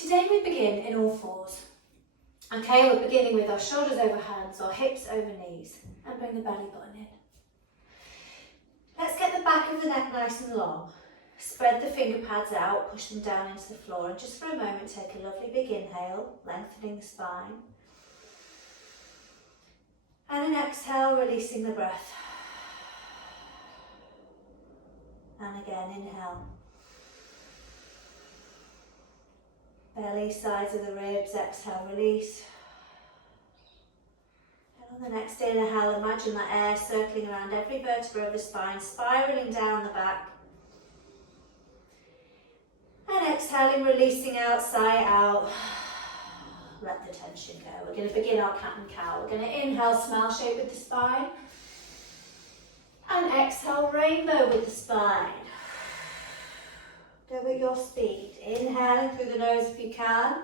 Today we begin in all fours. Okay, we're beginning with our shoulders over hands or hips over knees and bring the belly button in. Let's get the back of the neck nice and long. Spread the finger pads out, push them down into the floor, and just for a moment take a lovely big inhale, lengthening the spine. And an exhale, releasing the breath. And again, inhale. Belly, sides of the ribs, exhale, release. And on the next inhale, imagine that air circling around every vertebra of the spine, spiralling down the back. And exhaling, releasing out, sigh out. Let the tension go. We're going to begin our cat and cow. We're going to inhale, smile shape with the spine. And exhale, rainbow with the spine. Go at your speed. Inhaling through the nose if you can.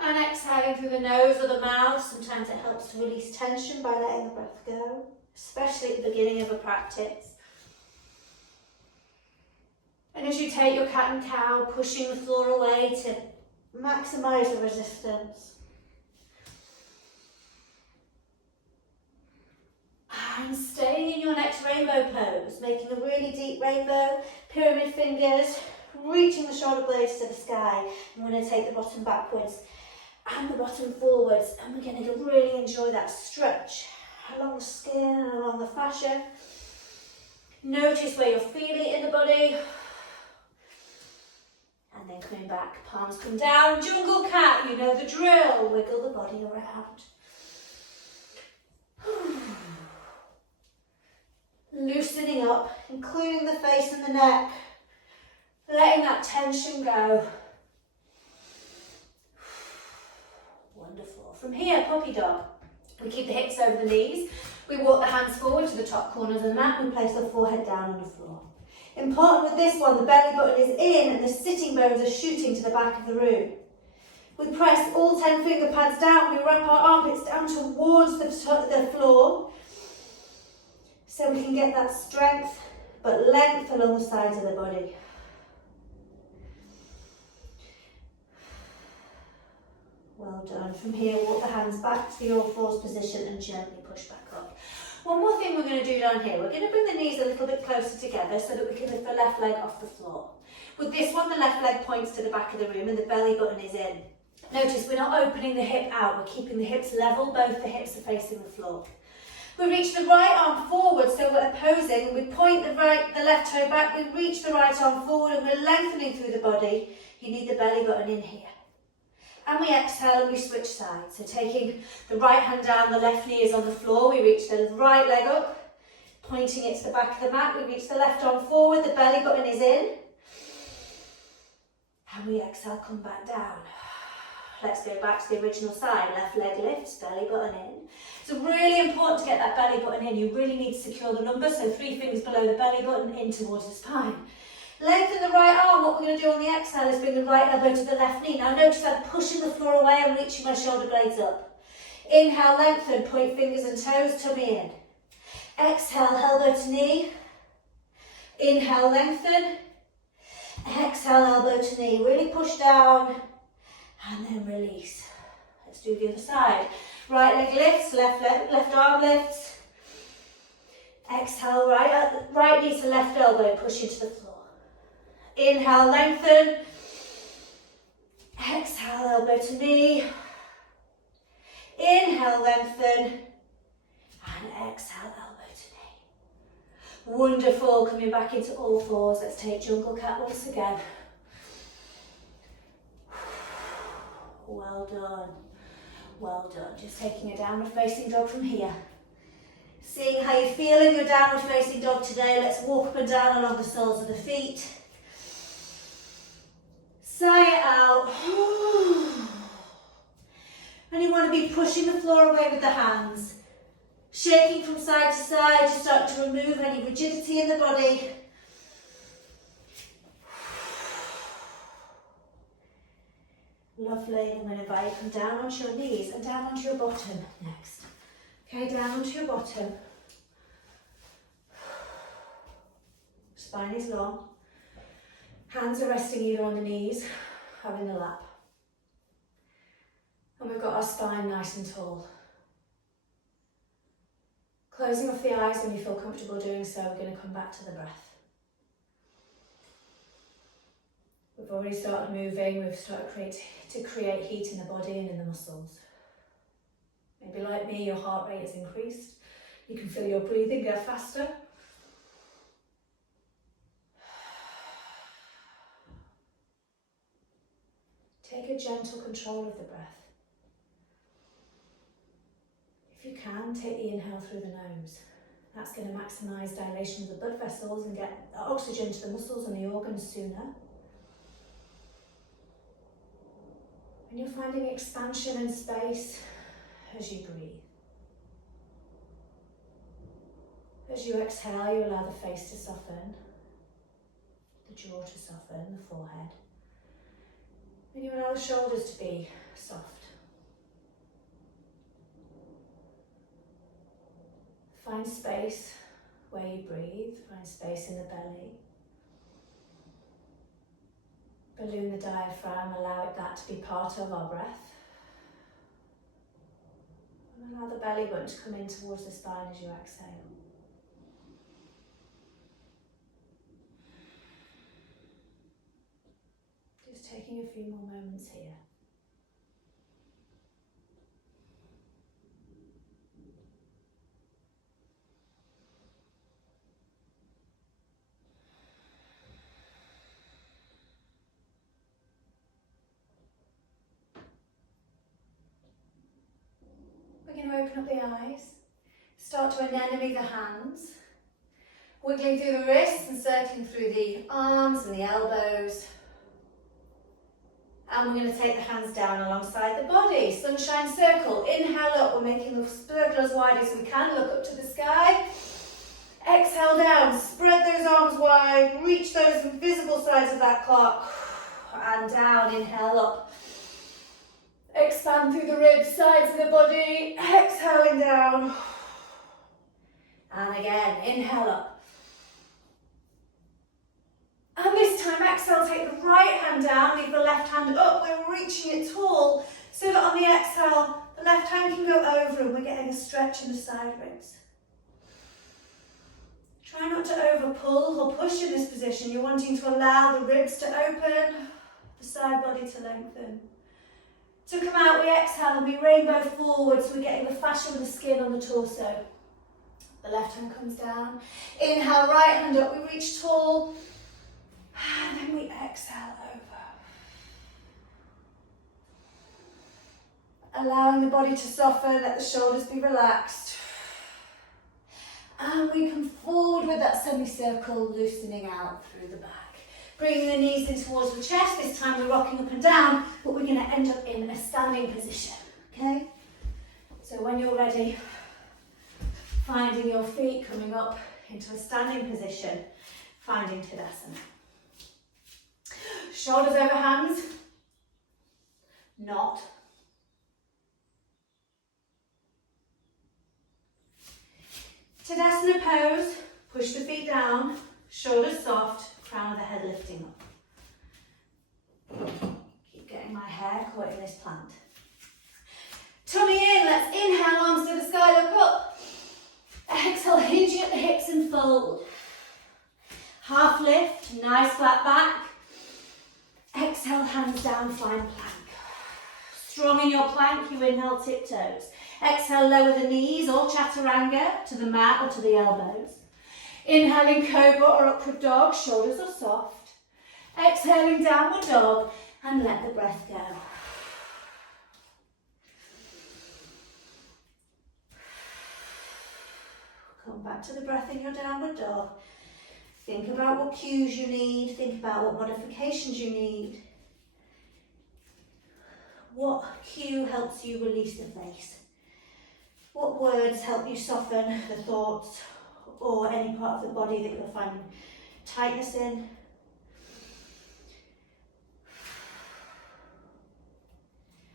And exhaling through the nose or the mouth. Sometimes it helps to release tension by letting the breath go, especially at the beginning of a practice. And as you take your cat and cow, pushing the floor away to maximise the resistance. And staying in your next rainbow pose, making a really deep rainbow, pyramid fingers, reaching the shoulder blades to the sky. I'm going to take the bottom backwards and the bottom forwards, and we're going to really enjoy that stretch along the skin and along the fascia. Notice where you're feeling it in the body. And then coming back, palms come down, jungle cat, you know the drill, wiggle the body around. Loosening up, including the face and the neck, letting that tension go. Wonderful. From here, puppy dog. We keep the hips over the knees, we walk the hands forward to the top corner of the mat, we place the forehead down on the floor. Important with this one, the belly button is in and the sitting bones are shooting to the back of the room. We press all 10 finger pads down, we wrap our armpits down towards the floor so we can get that strength but length along the sides of the body. Well done. From here, walk the hands back to the all fours position and gently push back up. One more thing we're going to do down here, we're going to bring the knees a little bit closer together so that we can lift the left leg off the floor. With this one, the left leg points to the back of the room and the belly button is in. Notice we're not opening the hip out, we're keeping the hips level, both the hips are facing the floor. We reach the right arm forward, so we're opposing, and we point the left toe back, we reach the right arm forward and we're lengthening through the body. You need the belly button in here. And we exhale and we switch sides. So taking the right hand down, the left knee is on the floor. We reach the right leg up, pointing it to the back of the mat. We reach the left arm forward, the belly button is in. And we exhale, come back down. Let's go back to the original side. Left leg lifts, belly button in. It's really important to get that belly button in. You really need to secure the lumbar, so 3 fingers below the belly button, in towards the spine. Lengthen the right arm. What we're going to do on the exhale is bring the right elbow to the left knee. Now notice I'm pushing the floor away and reaching my shoulder blades up. Inhale, lengthen, point fingers and toes, tummy in. Exhale, elbow to knee. Inhale, lengthen. Exhale, elbow to knee. Really push down and then release. Let's do the other side. Right leg lifts, left arm lifts. Exhale, right knee to left elbow, push into the floor. Inhale, lengthen. Exhale, elbow to knee. Inhale, lengthen. And exhale, elbow to knee. Wonderful. Coming back into all fours. Let's take jungle cat once again. Well done. Well done. Just taking a downward facing dog from here. Seeing how you feel in your downward facing dog today. Let's walk up and down along the soles of the feet. Sigh it out. And you want to be pushing the floor away with the hands. Shaking from side to side to start to remove any rigidity in the body. Lovely. I'm going to invite you to come down onto your knees and down onto your bottom next. Okay, down onto your bottom. Spine is long. Hands are resting either on the knees or in the lap. And we've got our spine nice and tall. Closing off the eyes when you feel comfortable doing so, we're going to come back to the breath. We've already started moving, we've started to create heat in the body and in the muscles. Maybe like me, your heart rate has increased. You can feel your breathing go faster. Take a gentle control of the breath. If you can, take the inhale through the nose. That's going to maximise dilation of the blood vessels and get oxygen to the muscles and the organs sooner. And you're finding expansion and space as you breathe. As you exhale, you allow the face to soften, the jaw to soften, the forehead. And you allow the shoulders to be soft. Find space where you breathe, find space in the belly. Balloon the diaphragm, allow that to be part of our breath. And allow the belly button to come in towards the spine as you exhale. Just taking a few more moments here. We're going to open up the eyes, start to anemone the hands, wiggling through the wrists and circling through the arms and the elbows. And we're going to take the hands down alongside the body. Sunshine circle. Inhale up. We're making the circle as wide as we can. Look up to the sky. Exhale down. Spread those arms wide. Reach those invisible sides of that clock. And down. Inhale up. Expand through the ribs, sides of the body. Exhaling down. And again. Inhale up. And this time, exhale, take the right hand down, leave the left hand up. We're reaching it tall so that on the exhale, the left hand can go over and we're getting a stretch in the side ribs. Try not to over pull or push in this position. You're wanting to allow the ribs to open, the side body to lengthen. To come out, we exhale and we rainbow forward, so we're getting the fascia and the skin on the torso. The left hand comes down. Inhale, right hand up, we reach tall. And then we exhale over. Allowing the body to soften, let the shoulders be relaxed. And we come forward with that semicircle, loosening out through the back. Bringing the knees in towards the chest. This time we're rocking up and down, but we're going to end up in a standing position. Okay? So when you're ready, finding your feet coming up into a standing position, finding Tadasana. Shoulders over hands, not. Tadasana pose, push the feet down, shoulders soft, crown of the head lifting up. Keep getting my hair caught in this plant. Tummy in, let's inhale, arms to the sky, look up. Exhale, hinging at the hips and fold. Half lift, nice flat back. Exhale, hands down, find plank. Strong in your plank, you inhale, tiptoes. Exhale, lower the knees or chaturanga to the mat or to the elbows. Inhaling cobra or upward dog, shoulders are soft. Exhaling, downward dog, and let the breath go. Come back to the breath in your downward dog. Think about what cues you need, think about what modifications you need. What cue helps you release the face? What words help you soften the thoughts or any part of the body that you're finding tightness in?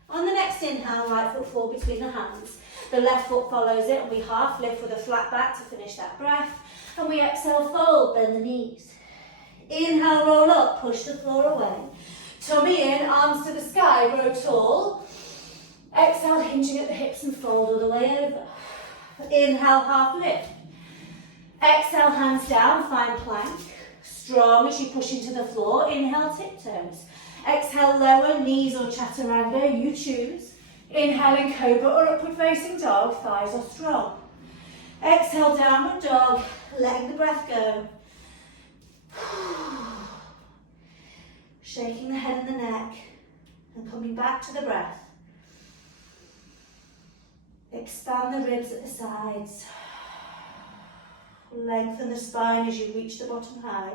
On the next inhale, right foot forward between the hands. The left foot follows it and we half lift with a flat back to finish that breath. And we exhale, fold, bend the knees. Inhale, roll up, push the floor away. Tummy in, arms to the sky, grow tall. Exhale, hinging at the hips and fold all the way over. Inhale, half lift. Exhale, hands down, find plank. Strong as you push into the floor. Inhale, tiptoes. Exhale, lower, knees or chaturanga, you choose. Inhaling cobra or upward facing dog, thighs are strong. Exhale, downward dog, letting the breath go. Shaking the head and the neck and coming back to the breath. Expand the ribs at the sides. Lengthen the spine as you reach the bottom high.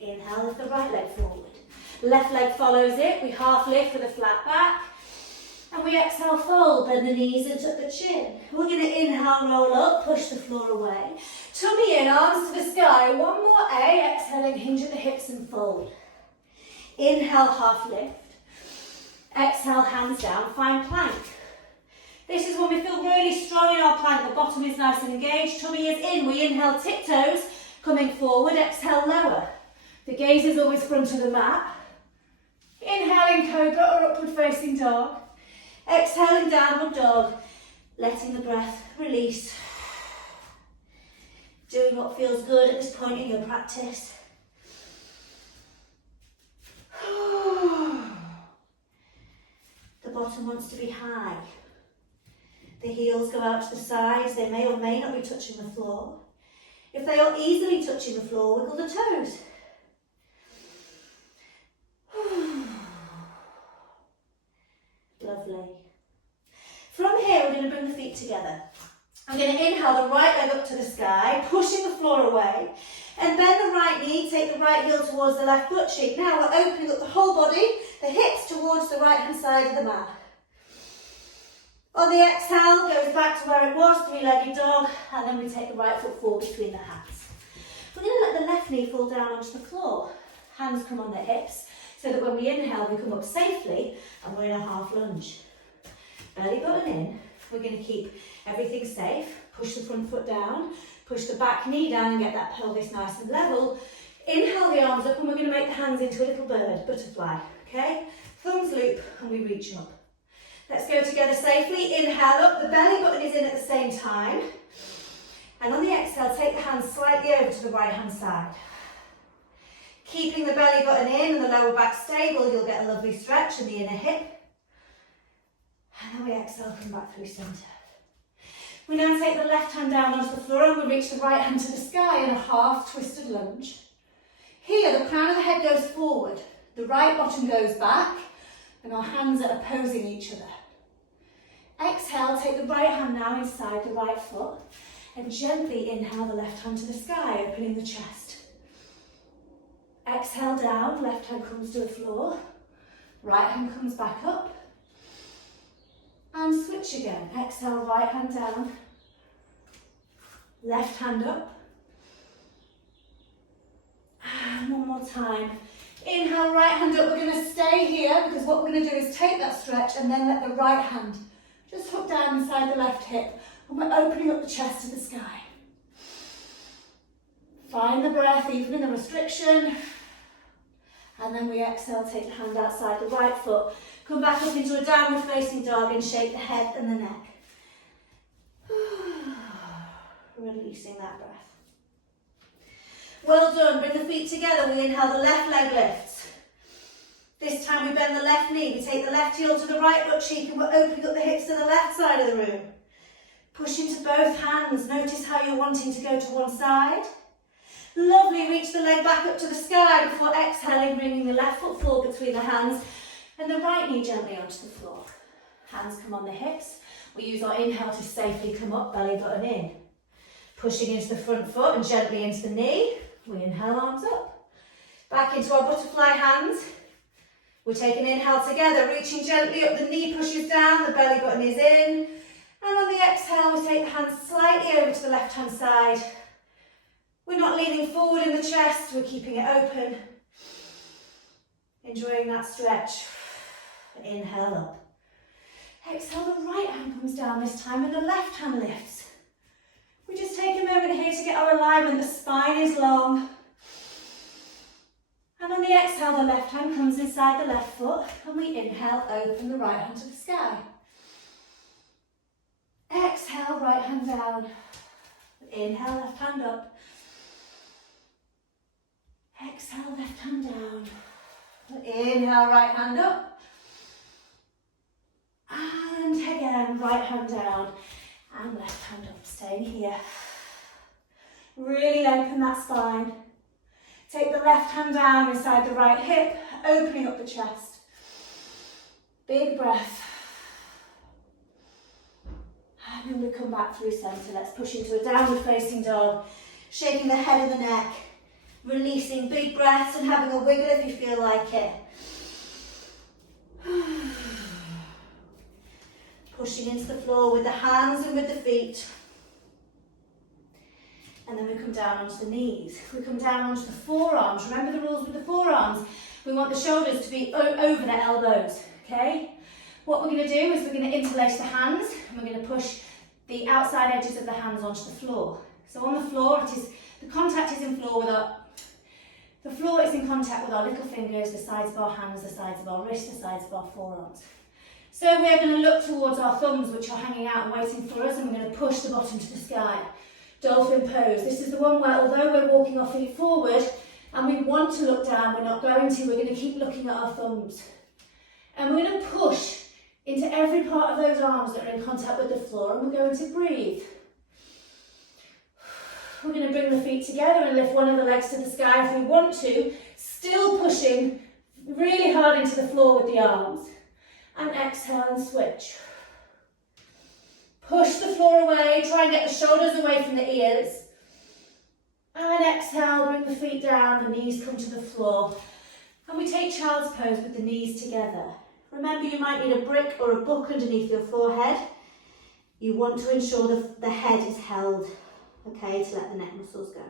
Inhale, lift the right leg forward. Left leg follows it. We half lift with a flat back. And we exhale, fold, bend the knees and tuck the chin. We're going to inhale, roll up, push the floor away. Tummy in, arms to the sky. One more A, exhaling, hinge at the hips and fold. Inhale, half lift. Exhale, hands down, find plank. This is when we feel really strong in our plank. The bottom is nice and engaged, tummy is in. We inhale, tiptoes, coming forward, exhale, lower. The gaze is always front of the mat. Inhaling, cobra or upward facing dog. Exhaling, downward dog, letting the breath release. Doing what feels good at this point in your practice. The bottom wants to be high. The heels go out to the sides. They may or may not be touching the floor. If they are easily touching the floor, wiggle the toes. Lovely. From here, we're going to bring the feet together. I'm going to inhale the right leg up to the sky, pushing the floor away, and bend the right knee, take the right heel towards the left butt cheek. Now we're opening up the whole body, the hips towards the right-hand side of the mat. On the exhale, goes back to where it was, three-legged dog, and then we take the right foot forward between the hands. We're going to let the left knee fall down onto the floor. Hands come on the hips, so that when we inhale, we come up safely, and we're in a half lunge. Belly button in. We're going to keep everything safe. Push the front foot down, push the back knee down and get that pelvis nice and level. Inhale the arms up and we're going to make the hands into a little bird, butterfly, okay? Thumbs loop and we reach up. Let's go together safely. Inhale up, the belly button is in at the same time. And on the exhale, take the hands slightly over to the right hand side. Keeping the belly button in and the lower back stable, you'll get a lovely stretch in the inner hip. And then we exhale, come back through centre. We now take the left hand down onto the floor and we reach the right hand to the sky in a half twisted lunge. Here, the crown of the head goes forward, the right bottom goes back, and our hands are opposing each other. Exhale, take the right hand now inside the right foot, and gently inhale the left hand to the sky, opening the chest. Exhale down, left hand comes to the floor, right hand comes back up, and switch again. Exhale, right hand down, left hand up. And one more time. Inhale, right hand up. We're going to stay here because what we're going to do is take that stretch and then let the right hand just hook down inside the left hip. And we're opening up the chest to the sky. Find the breath, even in the restriction. And then we exhale, take the hand outside the right foot. Come back up into a downward facing dog and shake the head and the neck. Releasing that breath. Well done. Bring the feet together. We inhale, the left leg lifts. This time we bend the left knee. We take the left heel to the right butt cheek and we're opening up the hips to the left side of the room. Push into both hands. Notice how you're wanting to go to one side. Lovely. Reach the leg back up to the sky before exhaling, bringing the left foot forward between the hands and the right knee gently onto the floor. Hands come on the hips. We use our inhale to safely come up, belly button in. Pushing into the front foot and gently into the knee. We inhale, arms up. Back into our butterfly hands. We take an inhale together, reaching gently up. The knee pushes down, the belly button is in. And on the exhale, we take the hands slightly over to the left-hand side. We're not leaning forward in the chest, we're keeping it open. Enjoying that stretch. Inhale up. Exhale, the right hand comes down this time and the left hand lifts. We just take a moment here to get our alignment. The spine is long. And on the exhale, the left hand comes inside the left foot, and we inhale, open the right hand to the sky. Exhale, right hand down. Inhale, left hand up. Exhale, left hand down. Inhale, right hand up. And again, right hand down and left hand up, staying here. Really lengthen that spine. Take the left hand down inside the right hip, opening up the chest. Big breath. And then we come back through centre. Let's push into a downward facing dog, shaking the head and the neck, releasing big breaths and having a wiggle if you feel like it. Pushing into the floor with the hands and with the feet. And then we come down onto the knees. We come down onto the forearms. Remember the rules with the forearms. We want the shoulders to be over the elbows, okay? What we're going to do is we're going to interlace the hands and we're going to push the outside edges of the hands onto the floor. So on the floor, the contact is in floor with the floor is in contact with our little fingers, the sides of our hands, the sides of our wrists, the sides of our forearms. So we're going to look towards our thumbs, which are hanging out and waiting for us, and we're going to push the bottom to the sky. Dolphin pose. This is the one where, although we're walking our feet forward and we want to look down, we're not going to. We're going to keep looking at our thumbs. And we're going to push into every part of those arms that are in contact with the floor, and we're going to breathe. We're going to bring the feet together and lift one of the legs to the sky if we want to, still pushing really hard into the floor with the arms. And exhale and switch. Push the floor away, try and get the shoulders away from the ears. And exhale, bring the feet down, the knees come to the floor. And we take child's pose with the knees together. Remember, you might need a brick or a book underneath your forehead. You want to ensure the head is held, okay, to let the neck muscles go.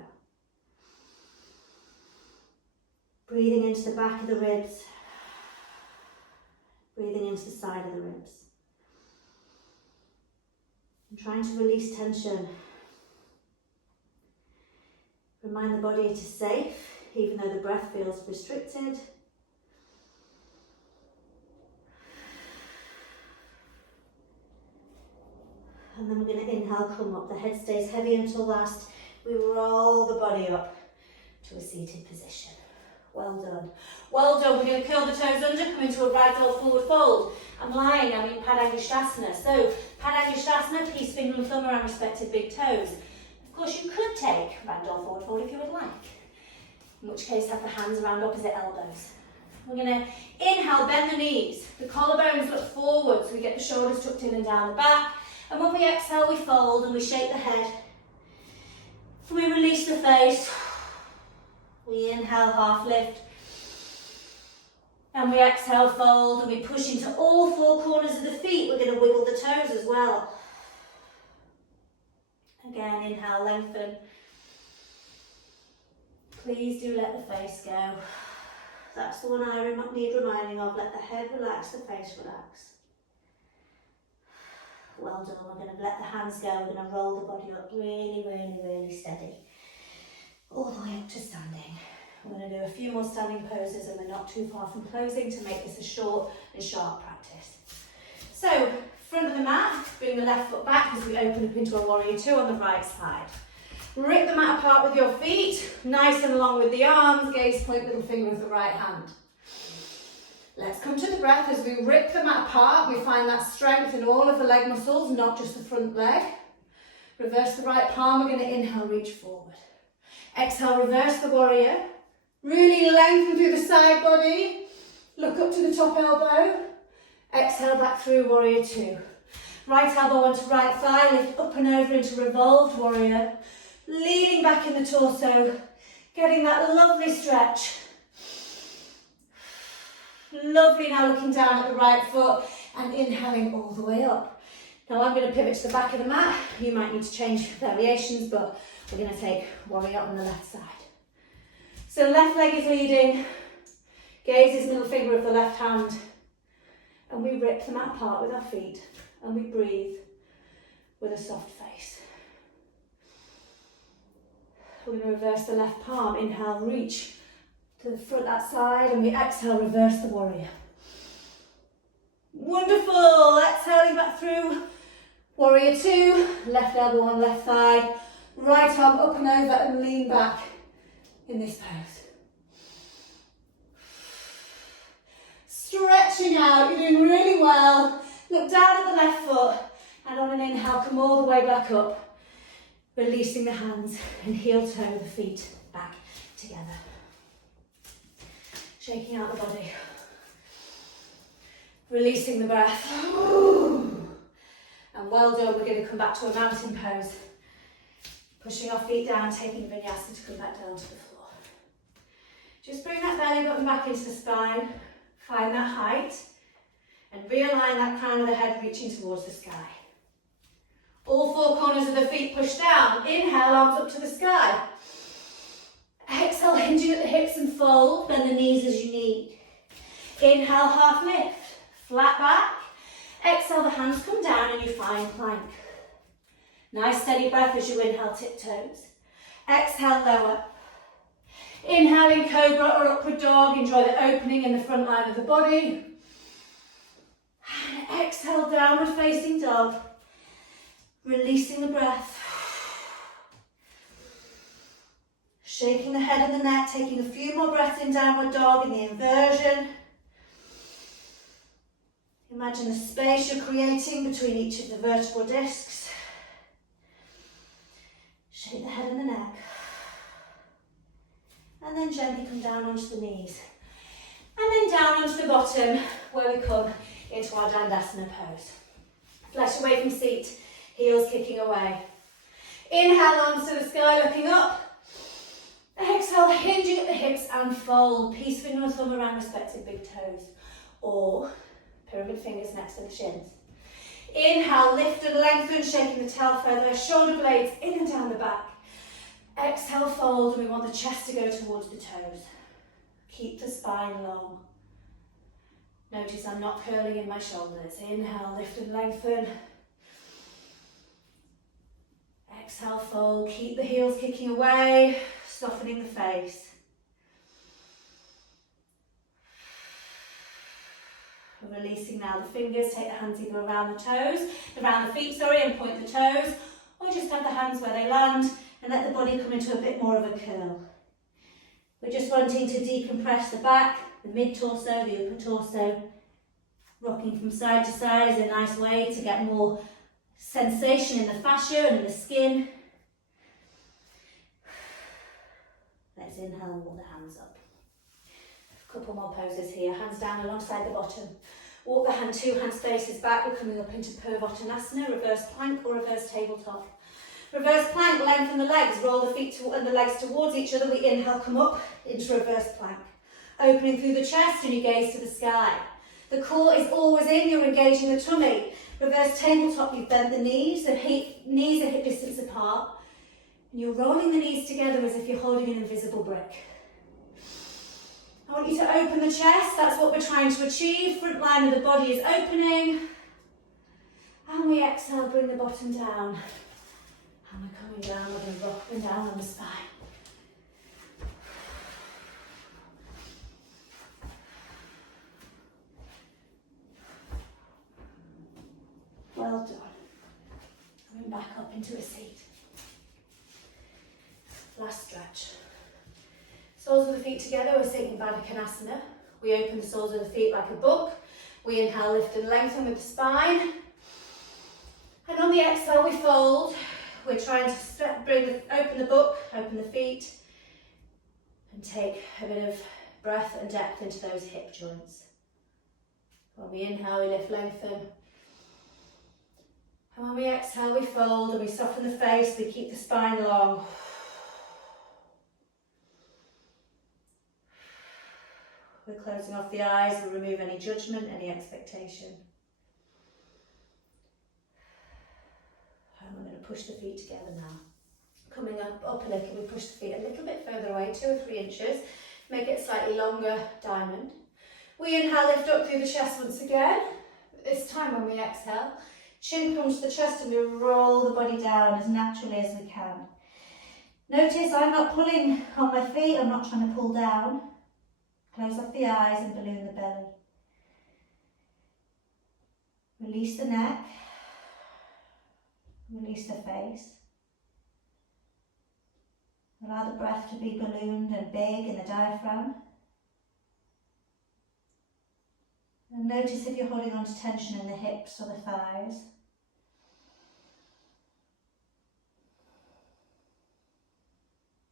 Breathing into the back of the ribs. Breathing into the side of the ribs. And trying to release tension. Remind the body it is safe, even though the breath feels restricted. And then we're going to inhale, come up. The head stays heavy until last. We roll the body up to a seated position. Well done. Well done. We're going to curl the toes under, come into a ragdoll forward fold. I'm lying, I'm in Padangusthasana. So, Padangusthasana, peace, finger and thumb around respective big toes. Of course, you could take ragdoll forward fold if you would like. In which case, have the hands around opposite elbows. We're going to inhale, bend the knees. The collarbones look forward, so we get the shoulders tucked in and down the back. And when we exhale, we fold and we shake the head. We release the face. We inhale, half lift. And we exhale, fold, and we push into all four corners of the feet. We're going to wiggle the toes as well. Again, inhale, lengthen. Please do let the face go. That's the one I need reminding of. Let the head relax, the face relax. Well done. We're going to let the hands go. We're going to roll the body up really, really, really steady. All the way up to standing. We're going to do a few more standing poses and we're not too far from closing to make this a short and sharp practice. So, front of the mat, bring the left foot back as we open up into a warrior two on the right side. Rip the mat apart with your feet, nice and long with the arms, gaze point, little finger of the right hand. Let's come to the breath as we rip the mat apart. We find that strength in all of the leg muscles, not just the front leg. Reverse the right palm, we're going to inhale, reach forward. Exhale, reverse the warrior. Really lengthen through the side body. Look up to the top elbow. Exhale back through warrior two. Right elbow onto right thigh, lift up and over into revolved warrior. Leaning back in the torso, getting that lovely stretch. Lovely, now looking down at the right foot and inhaling all the way up. Now I'm going to pivot to the back of the mat. You might need to change variations, but we're going to take warrior on the left side. So left leg is leading, gaze is middle finger of the left hand, and we rip the mat apart with our feet, and we breathe with a soft face. We're going to reverse the left palm. Inhale, reach to the front, that side, and we exhale, reverse the warrior. Wonderful. Exhaling back through. Warrior two, left elbow on left thigh, right arm up and over and lean back in this pose. Stretching out, you're doing really well. Look down at the left foot and on an inhale, come all the way back up. Releasing the hands and heel toe the feet back together. Shaking out the body. Releasing the breath. And well done, we're going to come back to a mountain pose. Pushing our feet down, taking vinyasa to come back down to the floor. Just bring that belly button back into the spine. Find that height. And realign that crown of the head reaching towards the sky. All four corners of the feet push down. Inhale, arms up to the sky. Exhale, hinging at the hips and fold. Bend the knees as you need. Inhale, half lift. Flat back. Exhale, the hands come down and you find plank. Nice steady breath as you inhale, tiptoes. Exhale, lower. Inhaling cobra or upward dog. Enjoy the opening in the front line of the body. And exhale, downward facing dog. Releasing the breath. Shaking the head and the neck, taking a few more breaths in downward dog in the inversion. Imagine the space you're creating between each of the vertebral discs. Shake the head and the neck. And then gently come down onto the knees. And then down onto the bottom where we come into our Dandasana pose. Flesh away from seat, heels kicking away. Inhale, arms to the sky, looking up. Exhale, hinging at the hips and fold. Peace finger and thumb around respective big toes. Or pyramid fingers next to the shins. Inhale, lift and lengthen, shaking the tail feather, shoulder blades in and down the back. Exhale, fold, and we want the chest to go towards the toes. Keep the spine long. Notice I'm not curling in my shoulders. Inhale, lift and lengthen. Exhale, fold, keep the heels kicking away, softening the face. Releasing now the fingers, take the hands either around the toes, around the feet, and point the toes, or just have the hands where they land and let the body come into a bit more of a curl. We're just wanting to decompress the back, the mid-torso, the upper torso. Rocking from side to side is a nice way to get more sensation in the fascia and in the skin. Let's inhale and walk the hands up. A couple more poses here, hands down alongside the bottom. Walk the two hand spaces back, we're coming up into Purvottanasana, reverse plank or reverse tabletop. Reverse plank, lengthen the legs, roll the feet and the legs towards each other. We inhale, come up into reverse plank. Opening through the chest and you gaze to the sky. The core is always in, you're engaging the tummy. Reverse tabletop, you've bent the knees, knees are hip distance apart. And you're rolling the knees together as if you're holding an invisible brick. I want you to open the chest, that's what we're trying to achieve. Front line of the body is opening. And we exhale, bring the bottom down. And we're coming down, we're going to rock up and down on the spine. Well done. Coming back up into a seat. Last stretch. Soles of the feet together, we're sitting Baddha Konasana. We open the soles of the feet like a book. We inhale, lift and lengthen with the spine. And on the exhale, we fold. We're trying to open the book, open the feet, and take a bit of breath and depth into those hip joints. When we inhale, we lift, lengthen. And when we exhale, we fold and we soften the face, we keep the spine long. We're closing off the eyes, we remove any judgment, any expectation. And we're going to push the feet together now. Coming up a little, we push the feet a little bit further away, 2 or 3 inches. Make it a slightly longer diamond. We inhale, lift up through the chest once again. This time when we exhale, chin comes to the chest and we roll the body down as naturally as we can. Notice I'm not pulling on my feet, I'm not trying to pull down. Close off the eyes and balloon the belly. Release the neck. Release the face. Allow the breath to be ballooned and big in the diaphragm. And notice if you're holding on to tension in the hips or the thighs.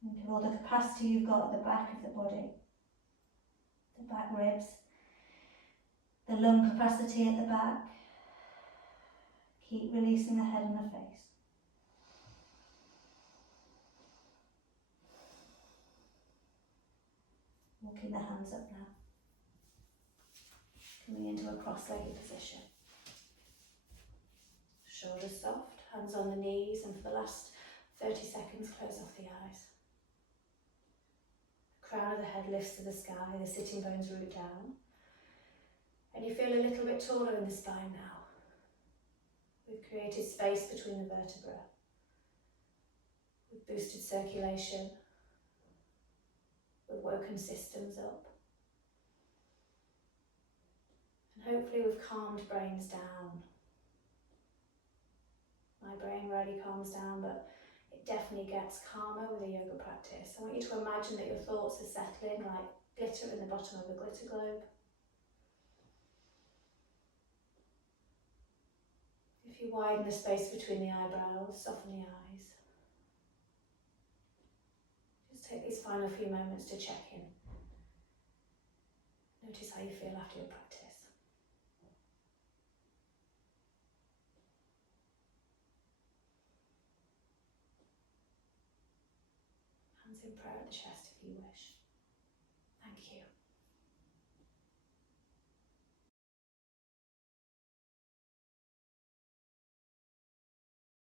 And feel the capacity you've got at the back of the body. The back ribs. The lung capacity at the back. Keep releasing the head and the face. Walking the hands up now. Coming into a cross-legged position. Shoulders soft, hands on the knees, and for the last 30 seconds close off the eyes. The crown of the head lifts to the sky, the sitting bones root down. And you feel a little bit taller in the spine now. We've created space between the vertebrae. We've boosted circulation. We've woken systems up. And hopefully we've calmed brains down. My brain rarely calms down, but it definitely gets calmer with a yoga practice. I want you to imagine that your thoughts are settling like glitter in the bottom of a glitter globe. If you widen the space between the eyebrows, soften the eyes. Just take these final few moments to check in. Notice how you feel after your practice. Hands in prayer at the chest if you wish.